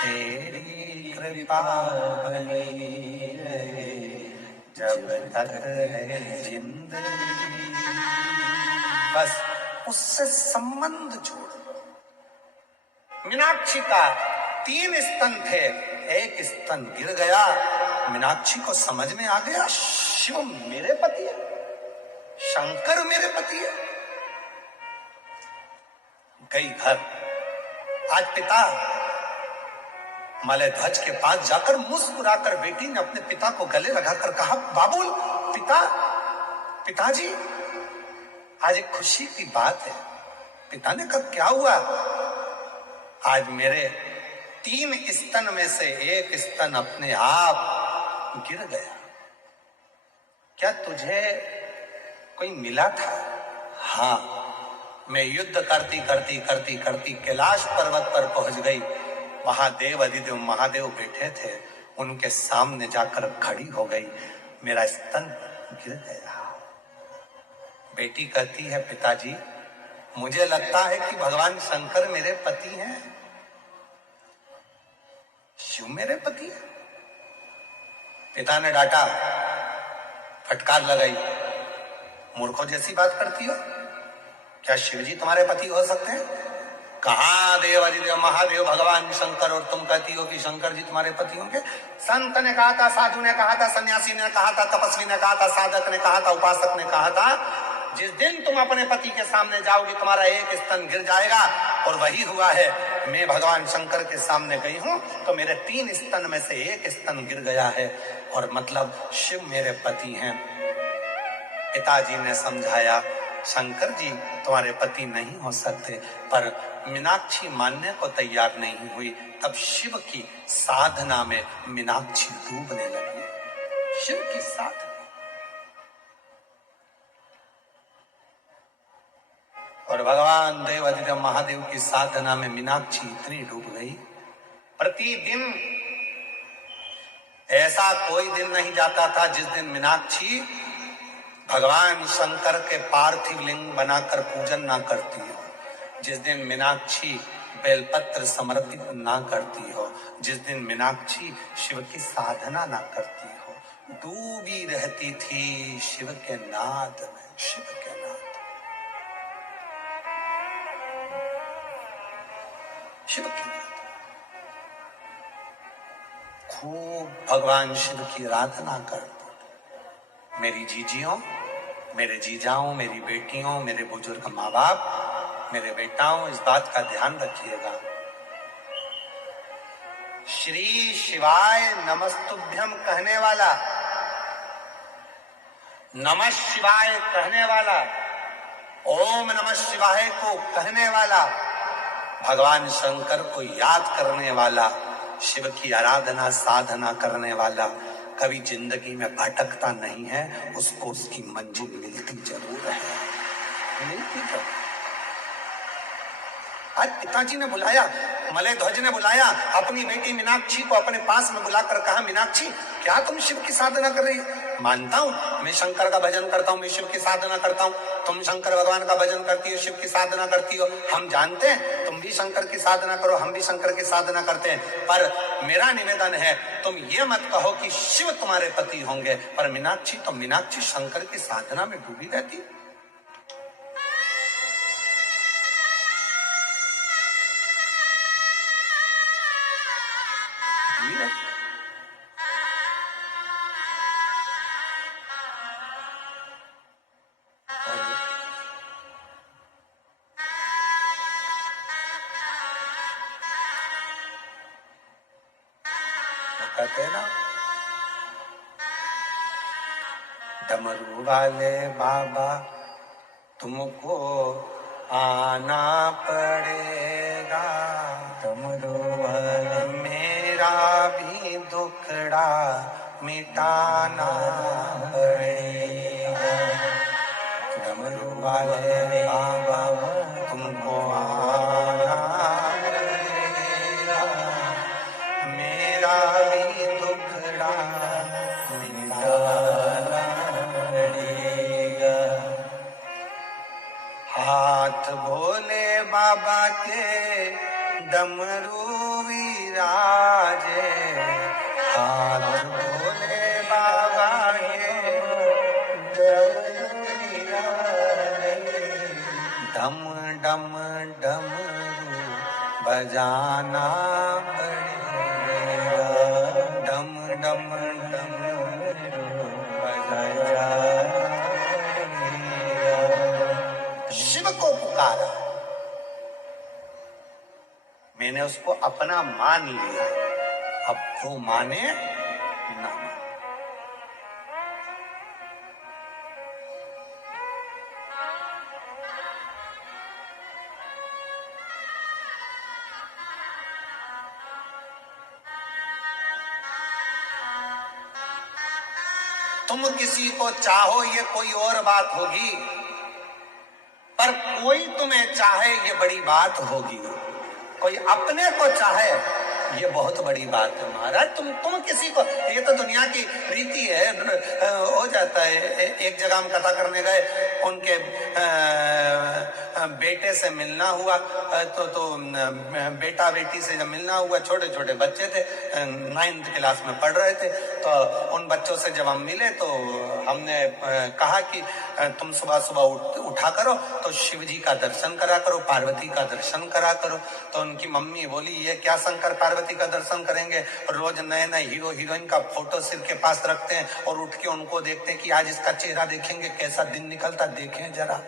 तेरी कृपा बनी रहे जब तक है जिंदगी। बस उससे संबंध जोड़ लो। मीनाक्षी का 3 स्तन थे, एक स्तन गिर गया। मीनाक्षी को समझ में आ गया, शिव मेरे पति है, शंकर मेरे पति है। गई घर। आज पिता मलयध्वज के पास जाकर मुस्कुराकर बेटी ने अपने पिता को गले लगाकर कहा, बाबुल, पिताजी, आज एक खुशी की बात है। पिता ने कहा, क्या हुआ? आज मेरे 3 स्तन में से एक स्तन अपने आप गिर गया। क्या तुझे कोई मिला था? हाँ, मैं युद्ध करती कैलाश पर्वत पर पहुंच गई। वहां देव अधिदेव महादेव बैठे थे, उनके सामने जाकर खड़ी हो गई, मेरा स्तन गिर गया। बेटी कहती है, पिताजी, मुझे लगता है कि भगवान शंकर मेरे पति हैं, शिव मेरे पति है। पिता ने डांटा, फटकार लगाई, मूर्खों जैसी बात करती हो, क्या शिवजी तुम्हारे पति हो सकते हैं? कहाँ देव अधिदेव महादेव भगवान शंकर, और तुम कहती हो कि शंकर जी तुम्हारे पति होंगे? संत ने कहा था, साधु ने कहा था, सन्यासी ने कहा था, तपस्वी ने कहा था, साधक ने कहा था, उपासक ने कहा था, जिस दिन तुम अपने पति के सामने जाओगी तुम्हारा एक स्तन गिर जाएगा। और वही हुआ है। मैं भगवान शंकर के सामने गई हूं तो मेरे 3 स्तन में से एक स्तन गिर गया है, और मतलब शिव मेरे पति हैं। पिताजी ने समझाया, शंकर जी तुम्हारे पति नहीं हो सकते, पर मीनाक्षी मानने को तैयार नहीं हुई। तब शिव की साधना में मीनाक्षी डूबने लगी। शिव की साधना, और भगवान देव अधिदेव महादेव की साधना में मीनाक्षी इतनी डूब गई, प्रतिदिन ऐसा कोई दिन नहीं जाता था जिस दिन मीनाक्षी भगवान शंकर के पार्थिव लिंग बनाकर पूजन ना करती हो, जिस दिन मीनाक्षी बेलपत्र समर्पित ना करती हो, जिस दिन मीनाक्षी शिव की साधना ना करती हो। डूबी रहती थी शिव के नाद में, शिव के नाद। शिव की खूब भगवान शिव की आराधना करते। मेरी जीजियों, मेरे जीजाओं, मेरी बेटियों, मेरे बुजुर्ग माँ बाप, मेरे बेटाओं, इस बात का ध्यान रखिएगा। श्री शिवाय नमस्तुभ्यम कहने वाला नमः शिवाय कहने वाला, ओम नमः शिवाय को कहने वाला, भगवान शंकर को याद करने वाला, शिव की आराधना साधना करने वाला कभी जिंदगी में भटकता नहीं है, उसको उसकी मंजिल मिलती जरूर है, मिलती जरूर। आज पिताजी ने बुलाया, मलय ध्वज ने बुलाया अपनी बेटी मीनाक्षी को अपने पास में बुलाकर कहा, मीनाक्षी क्या तुम शिव की साधना कर रही हो? मानता हूं मैं शंकर का भजन करता हूं, मैं शिव की साधना करता हूं, तुम शंकर भगवान का भजन करती हो, शिव की साधना करती हो, हम जानते हैं तुम भी शंकर की साधना करो, हम भी शंकर की साधना करते हैं, पर मेरा निवेदन है तुम ये मत कहो कि शिव तुम्हारे पति होंगे, पर मीनाक्षी तो मीनाक्षी शंकर की साधना में डूबी रहती। कहते हैं ना, डमरू वाले बाबा तुमको आना पड़ेगा, डमरू वाले मेरा भी दुखड़ा मिटाना पड़ेगा, डमरू वाले बाबा तुमको आना पड़ेगा, मेरा भी दुखड़ा मिटाना पड़ेगा। हाथ भोले बाबा के डमरू विराजे, हाथ भोले बाबा के डमरू विराजे, डम डम डमरू बजाना पड़ेगा, डम डम डमरू बजाना पड़ेगा। शिव को पुकारा, मैंने उसको अपना मान लिया, अब वो माने ना माने। तुम किसी को चाहो ये कोई और बात होगी, पर कोई तुम्हें चाहे ये बड़ी बात होगी, कोई अपने को चाहे ये बहुत बड़ी बात है। महाराज तुम किसी को, ये तो दुनिया की रीति है, हो जाता है। एक जगह हम कथा करने गए, उनके बेटे से मिलना हुआ, तो बेटा बेटी से जब मिलना हुआ, छोटे छोटे बच्चे थे, 9th क्लास में पढ़ रहे थे, तो उन बच्चों से जब हम मिले तो हमने कहा कि तुम सुबह सुबह उठा करो तो शिव जी का दर्शन करा करो, पार्वती का दर्शन करा करो। तो उनकी मम्मी बोली, ये क्या शंकर पार्वती का दर्शन करेंगे, रोज नए नए हीरो हीरोइन का फोटो सिर के पास रखते हैं और उठ के उनको देखते हैं कि आज इसका चेहरा देखेंगे कैसा दिन निकलता, देखें जरा।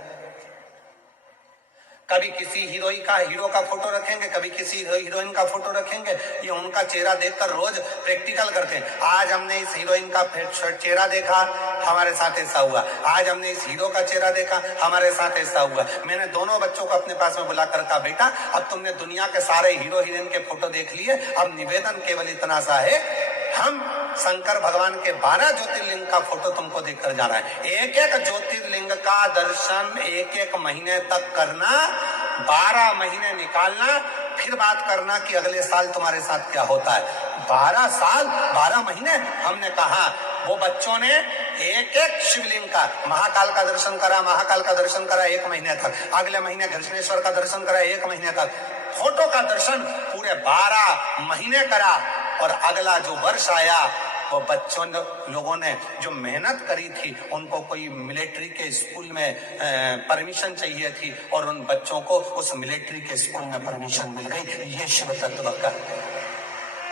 कभी किसी हीरो का फोटो रखेंगे, कभी किसी हीरोइन का फोटो रखेंगे, ये उनका चेहरा देखकर रोज प्रैक्टिकल करते हैं। आज हमने इस हीरोइन का चेहरा देखा, हमारे साथ ऐसा हुआ, आज हमने इस हीरो का चेहरा देखा, हमारे साथ ऐसा हुआ। मैंने दोनों बच्चों को अपने पास में बुलाकर कहा, बेटा अब तुमने दुनिया के सारे हीरो हीरोइन के फोटो देख लिए, अब निवेदन केवल इतना सा है, हम शंकर भगवान के 12 ज्योतिर्लिंग का फोटो तुमको देखकर जा रहा है। एक एक ज्योतिर्लिंग का दर्शन एक एक महीने तक करना, 12 महीने निकालना, फिर बात करना कि अगले साल तुम्हारे साथ क्या होता है। 12 साल 12 महीने, हमने कहा वो बच्चों ने एक एक शिवलिंग का, महाकाल का दर्शन करा, महाकाल का दर्शन करा 1 महीने तक, अगले महीने घृष्णेश्वर का दर्शन करा 1 महीने तक, फोटो का दर्शन पूरे 12 महीने करा। और अगला जो वर्ष आया, वो बच्चों लोगों ने जो मेहनत करी थी, उनको कोई मिलिट्री के स्कूल में परमिशन चाहिए थी और उन बच्चों को उस मिलिट्री के स्कूल में परमिशन मिल गई। ये शिव तत्व का।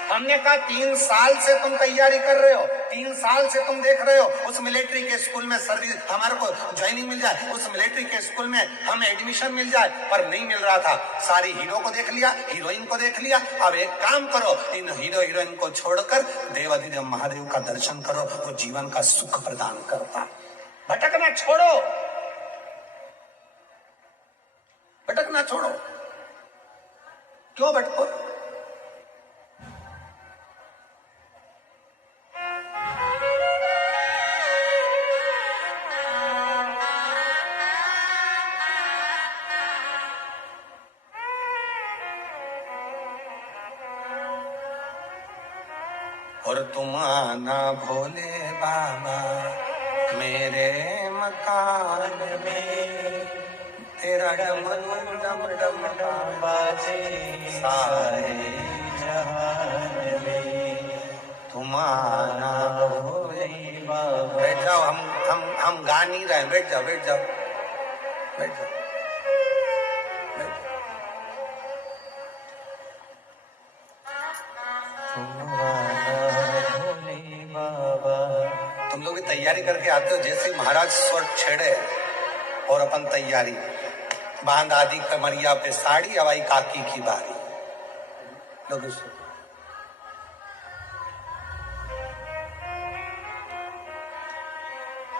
हमने कहा 3 साल से तुम तैयारी कर रहे हो, 3 साल से तुम देख रहे हो उस मिलिट्री के स्कूल में सर्विस, हमारे को ज्वाइनिंग मिल जाए, उस मिलिट्री के स्कूल में हमें एडमिशन मिल जाए, पर नहीं मिल रहा था। सारी हीरो को देख लिया, हीरोइन को देख लिया, अब एक काम करो, इन हीरो हीरोइन को छोड़कर देवाधिदेव महादेव का दर्शन करो, वो जीवन का सुख प्रदान करता। भटकना छोड़ो, भटकना छोड़ो। क्यों भटको? और तुम आना भोले बाबा मेरे मकान में, तेरा डमरू डम डम बाजे सारे जहान में। तुम आना भोले बाबा। बैठ जाओ, हम गा नहीं रहे, बैठ जाओ बैठ जाओ बैठ जाओ। तुम लोग तैयारी करके आते हो जैसे महाराज स्वर छेड़े और अपन तैयारी, बांध आदि कमरिया पे साड़ी, हवाई काकी की बारी। लोग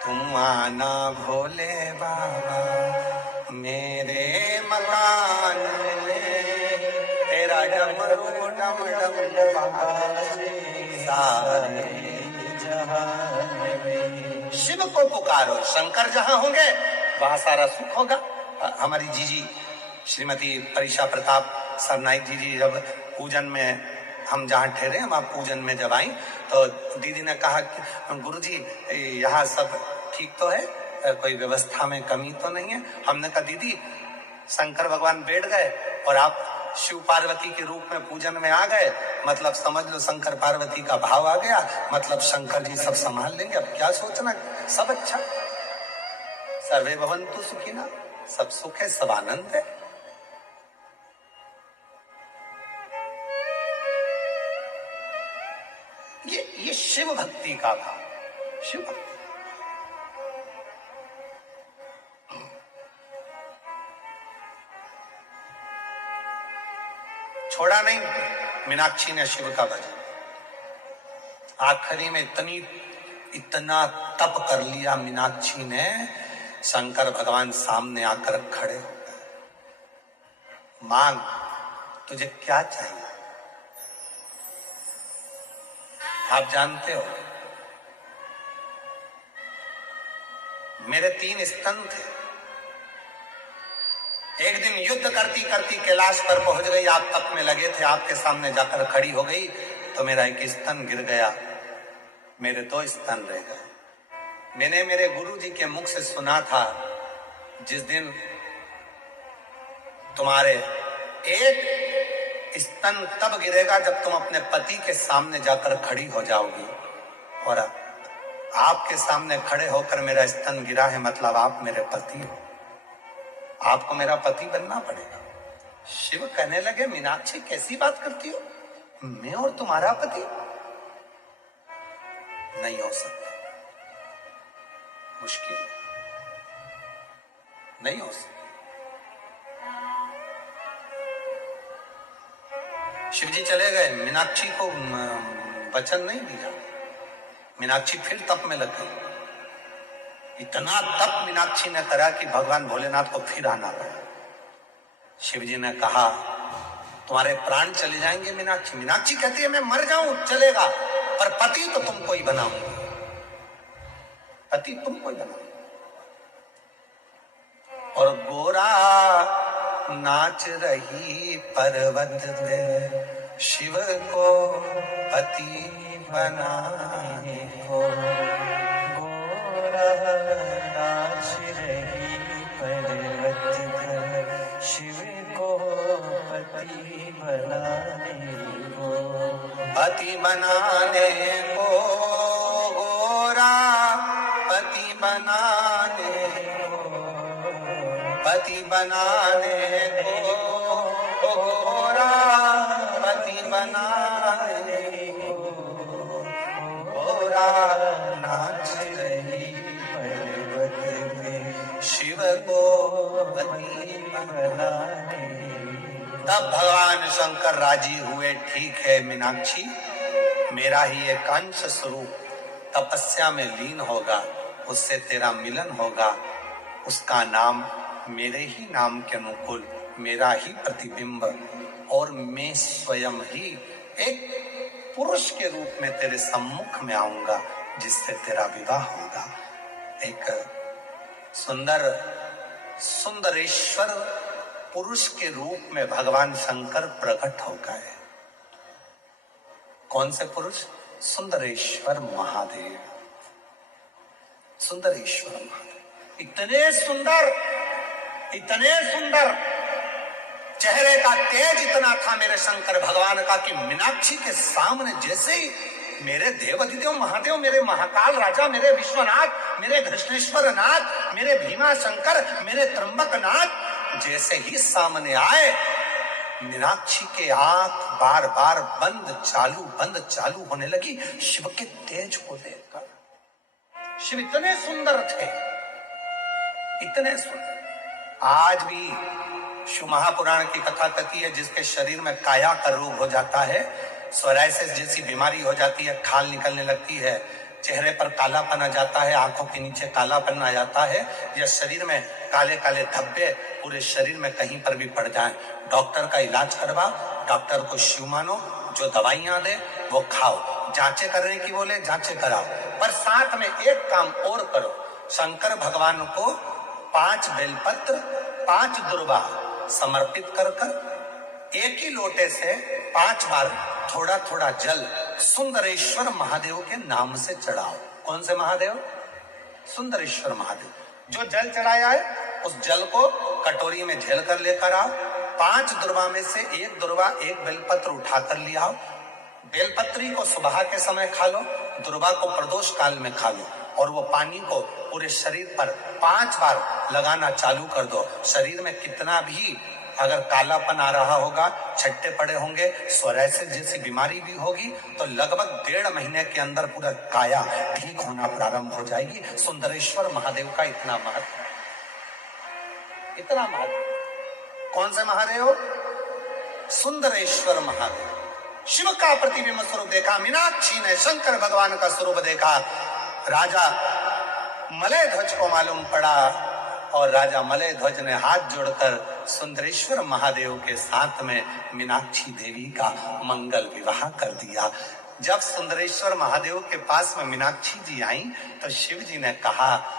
तुम आना भोले बाबा मेरे मकान में, तेरा डमरू डम डम बाजे सारे जहान में। शिव को पुकारो, शंकर जहां होंगे वहां सारा सुख होगा। हमारी जीजी श्रीमती परीक्षा प्रताप सरनाइक जी जब पूजन में, हम जहाँ ठहरे, हम आप पूजन में जब आई तो दीदी ने कहा कि गुरुजी यहाँ सब ठीक तो है, कोई व्यवस्था में कमी तो नहीं है? हमने कहा दीदी शंकर भगवान बैठ गए और आप शिव पार्वती के रूप में पूजन में आ गए, मतलब समझ लो शंकर पार्वती का भाव आ गया, मतलब शंकर जी सब संभाल लेंगे। अब क्या सोचना, सब अच्छा, सर्वे भवन्तु सुखिनः, सब सुख है, सब आनंद है। ये शिव भक्ति का भाव, शिव भक्ति। छोड़ा नहीं मीनाक्षी ने शिव का भजन, आखिरी में इतना तप कर लिया मीनाक्षी ने, शंकर भगवान सामने आकर खड़े हो गए। मांग, तुझे क्या चाहिए? आप जानते हो मेरे 3 स्तन थे, एक दिन युद्ध करती करती कैलाश पर पहुंच गई, आप तप में लगे थे, आपके सामने जाकर खड़ी हो गई तो मेरा एक स्तन गिर गया, मेरे 2 स्तन रह गए। मैंने मेरे गुरुजी के मुख से सुना था, जिस दिन तुम्हारे एक स्तन तब गिरेगा जब तुम अपने पति के सामने जाकर खड़ी हो जाओगी, और आपके सामने खड़े होकर मेरा स्तन गिरा है, मतलब आप मेरे पति हो, आपको मेरा पति बनना पड़ेगा। शिव कहने लगे मीनाक्षी कैसी बात करती हो, मैं और तुम्हारा पति? नहीं हो सकता, मुश्किल, नहीं हो सकता। शिव जी चले गए, मीनाक्षी को वचन नहीं दिया, मीनाक्षी फिर तप में लग गई। इतना तप मीनाक्षी ने करा कि भगवान भोलेनाथ को फिर आना पड़ा। शिव जी ने कहा तुम्हारे प्राण चले जाएंगे मीनाक्षी। मीनाक्षी कहती है मैं मर जाऊं चलेगा, पर पति तो तुमको ही बनाऊंगी, पति तुमको ही बनाऊंगी। और गोरा नाच रही पर्वत पे शिव को पति बनाने को, गोरा नाच रही पर्वत पे शिव को पति बनाने को, पति बनाने को, गोरा पति बनाने को, पति बनाने को, गोरा पति बनाने को, गोरा नाच रही पर्वत में शिव को पति बनाने। तब भगवान शंकर राजी हुए, ठीक है मीनाक्षी, मेरा ही एक अंश स्वरूप तपस्या में लीन होगा उससे तेरा मिलन होगा। उसका नाम मेरे ही नाम के अनुकूल, मेरा ही प्रतिबिंब, और मैं स्वयं ही एक पुरुष के रूप में तेरे सम्मुख में आऊंगा, जिससे तेरा विवाह होगा। एक सुंदर सुंदरेश्वर पुरुष के रूप में भगवान शंकर प्रकट हो गए। कौन से पुरुष? सुंदरेश्वर महादेव। सुंदरेश्वर महादेव इतने सुंदर, इतने सुंदर, चेहरे का तेज इतना था मेरे शंकर भगवान का कि मीनाक्षी के सामने जैसे ही मेरे देवाधिदेव महादेव, मेरे महाकाल राजा, मेरे विश्वनाथ, मेरे घृष्णेश्वर नाथ, मेरे भीमा शंकर, मेरे त्र्यंबक नाथ जैसे ही सामने आए, मीनाक्षी के आंख बार बार बंद चालू होने लगी शिव के तेज को देखकर। शिव इतने सुंदर थे, इतने सुंदर। आज भी शिव महापुराण की कथा कहती है, जिसके शरीर में काया का रोग हो जाता है, सोराइसिस जैसी बीमारी हो जाती है, खाल निकलने लगती है, चेहरे पर कालापन आ जाता है, आंखों के नीचे कालापन आ जाता है, या शरीर में काले काले धब्बे पूरे शरीर में कहीं पर भी पड़ जाएं, डॉक्टर का इलाज करवा, डॉक्टर को शिव मानो, जो दवाइयां दे वो खाओ, जांचें करने की बोले जांचें कराओ, पर साथ में एक काम और करो, शंकर भगवान को 5 बेलपत्र 5 दुर्वा समर्पित कर एक ही लोटे से 5 बार थोड़ा थोड़ा जल सुंदरेश्वर महादेव के नाम से चढ़ाओ। कौन से महादेव? सुंदरेश्वर महादेव। जो जल चढ़ाया है उस जल को कटोरी में झेल कर लेकर आओ, 5 दुर्वा में से 1 दुर्वा 1 बेलपत्र उठाकर ले आओ। बेलपत्री को सुबह के समय खा लो, दुर्वा को प्रदोष काल में खा लो, और वो पानी को पूरे शरीर पर 5 बार लगाना चालू कर दो। शरीर में कितना भी अगर कालापन आ रहा होगा, छट्टे पड़े होंगे, सोराइसिस जैसी बीमारी भी होगी, तो लगभग 1.5 महीने के अंदर पूरा काया ठीक होना प्रारंभ हो जाएगी। सुंदरेश्वर महादेव का इतना महत्व, इतना महत्व। कौन से महादेव? सुंदरेश्वर महादेव। शिव का प्रतिबिंब स्वरूप देखा मीनाक्षी ने, शंकर भगवान का स्वरूप देखा। राजा मलय ध्वज को मालूम पड़ा, और राजा मलय ध्वज ने हाथ जोड़कर सुंदरेश्वर महादेव के साथ में मीनाक्षी देवी का मंगल विवाह कर दिया। जब सुंदरेश्वर महादेव के पास में मीनाक्षी जी आई तो शिव जी ने कहा,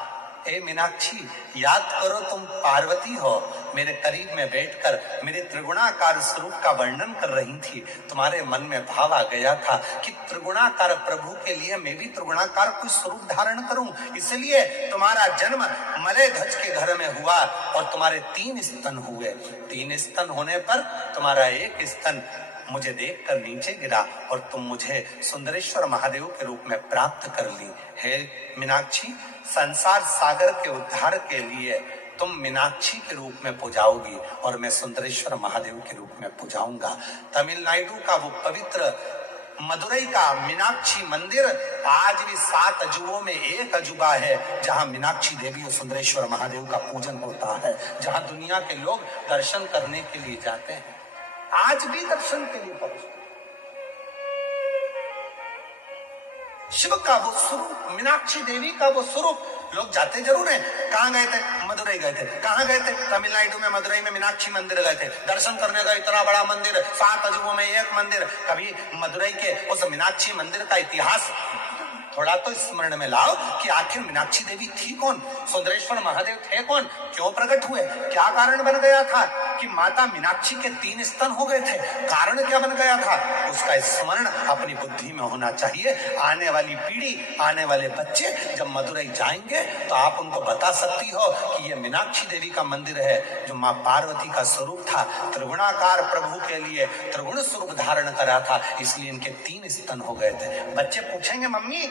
ए मीनाक्षी, याद करो तुम पार्वती हो, मेरे करीब में बैठकर मेरे त्रिगुणाकार स्वरूप का वर्णन कर रही थी। तुम्हारे मन में भाव आ गया था कि त्रिगुणाकार प्रभु के लिए मैं भी त्रिगुणाकार कोई स्वरूप धारण करूं, इसलिए तुम्हारा जन्म मलय ध्वज के घर में हुआ और तुम्हारे 3 स्तन हुए। 3 स्तन होने पर तुम्हारा 1 स्तन मुझे देखकर नीचे गिरा और तुम मुझे सुंदरेश्वर महादेव के रूप में प्राप्त कर ली। हे मीनाक्षी, संसार सागर के उद्धार के लिए तुम मीनाक्षी के रूप में पूजाओगी और मैं सुंदरेश्वर महादेव के रूप में पूजाऊंगा। तमिलनाडु का वो पवित्र मदुरई का मीनाक्षी मंदिर आज भी 7 अजूबों में एक अजूबा है, जहां मीनाक्षी देवी और सुंदरेश्वर महादेव का पूजन होता है, जहां दुनिया के लोग दर्शन करने के लिए जाते हैं। आज भी दर्शन के लिए पहुंचते। शिव का वो स्वरूप, मीनाक्षी देवी का वो स्वरूप, लोग जाते जरूर हैं। कहां गए थे? मदुरई गए थे। कहां गए थे? तमिलनाडु में मदुरई में मीनाक्षी मंदिर गए थे दर्शन करने का। इतना बड़ा मंदिर, 7 अजूबों में एक मंदिर। कभी मदुरई के उस मीनाक्षी मंदिर का इतिहास थोड़ा तो स्मरण में लाओ कि आखिर मीनाक्षी देवी थी कौन, सुंदरेश्वर महादेव थे कौन, क्यों प्रकट हुए, क्या कारण बन गया था कि माता मीनाक्षी के 3 स्तन हो गए थे, कारण क्या बन गया था, उसका स्मरण अपनी बुद्धि में होना चाहिए। आने वाली पीढ़ी, आने वाले बच्चे जब मदुरई जाएंगे तो आप उनको बता सकती हो कि ये मीनाक्षी देवी का मंदिर है, जो माँ पार्वती का स्वरूप था, त्रिगुणाकार प्रभु के लिए त्रिगुण स्वरूप धारण करा था, इसलिए इनके 3 स्तन हो गए थे। बच्चे पूछेंगे, मम्मी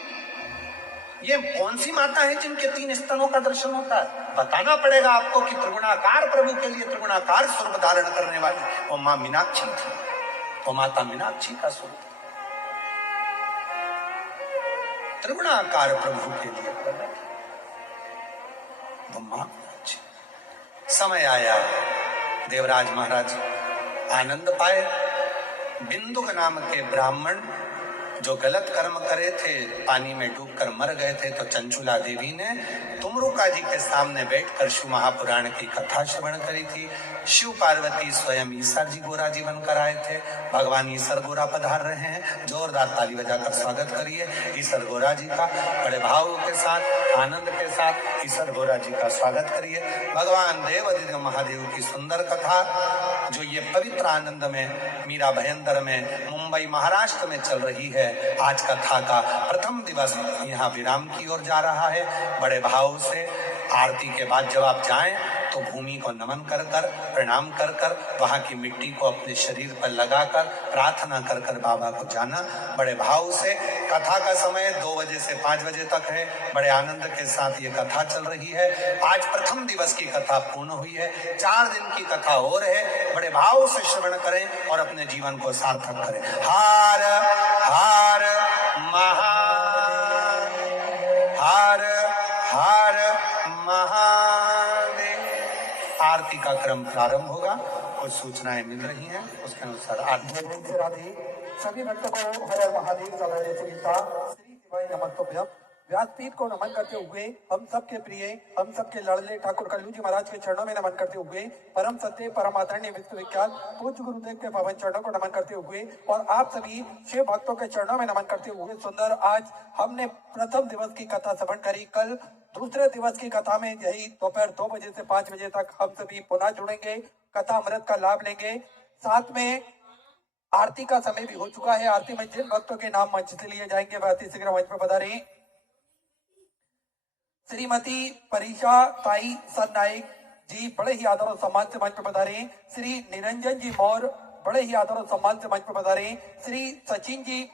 ये कौन सी माता है जिनके 3 स्तनों का दर्शन होता है? बताना पड़ेगा आपको कि त्रिगुणाकार प्रभु के लिए त्रिगुणाकार स्वरूप धारण करने वाली वो माँ मीनाक्षी थी, वो माता मीनाक्षी का स्वरूप त्रिगुणाकार प्रभु के लिए वो माँ मीनाक्षी। समय आया, देवराज महाराज आनंद पाए। बिंदुक नाम के ब्राह्मण जो गलत कर्म करे थे पानी में डूबकर मर गए थे, तो चंचुला देवी ने तुमरुका जी के सामने बैठकर शिव महापुराण की कथा श्रवण करी थी। शिव पार्वती स्वयं ईसर जी गोरा जी बनकर आए थे। भगवान ईसर गोरा पधार रहे हैं, जोरदार ताली बजाकर स्वागत करिए ईसर गोरा जी का। बड़े भाव के साथ, आनंद के साथ ईसर गोरा जी का स्वागत करिए। भगवान देवादिदेव महादेव की सुंदर कथा जो ये पवित्र आनंद में मीरा भयंदर में मुंबई महाराष्ट्र में चल रही है, आज कथा का प्रथम दिवस यहाँ विराम की ओर जा रहा है। बड़े भाव से आरती के बाद जब आप जाएं तो भूमि को नमन कर कर, प्रणाम कर कर, वहां की मिट्टी को अपने शरीर पर लगाकर प्रार्थना कर कर बाबा को जाना। बड़े भाव से कथा का समय 2 बजे से 5 बजे तक है। बड़े आनंद के साथ ये कथा चल रही है। आज प्रथम दिवस की कथा पूर्ण हुई है, 4 दिन की कथा और है। बड़े भाव से श्रवण करें और अपने जीवन को सार्थक करें। हार हार महा हार हार महादेव। आरती का क्रम प्रारंभ होगा, कुछ सूचनाएं मिल रही हैं, उसके अनुसार आरती। राधे सभी भक्तों को हर हर महादेव श्री शिवाय नमस्तुभ्यम। व्यासपीठ को नमन करते हुए हम सबके प्रिय, हम सबके लाडले ठाकुर कल्लू जी महाराज के चरणों में नमन करते हुए, परम सत्य परम आदरणीय विश्वविख्यात पूज्य गुरुदेव के पावन चरणों को नमन करते हुए और आप सभी शिव भक्तों के चरणों में नमन करते हुए सुंदर आज हमने प्रथम दिवस की कथा श्रवण करी। कल दूसरे दिवस की कथा में यही दोपहर 2 बजे से 5 बजे तक हम सभी पुनः जुड़ेंगे, कथा अमृत का लाभ लेंगे। साथ में आरती का समय भी हो चुका है। आरती में जिन भक्तों के नाम मंच से लिए जाएंगे वह अति शीघ्र मंच पर पधारें। श्रीमती परीक्षा ताई सरनाइक जी बड़े ही आदर और सम्मान से मंच पर पधारें। श्री निरंजन जी मौर्य बड़े ही आदर और सम्मान से मंच पर पधारें। श्री सचिन जी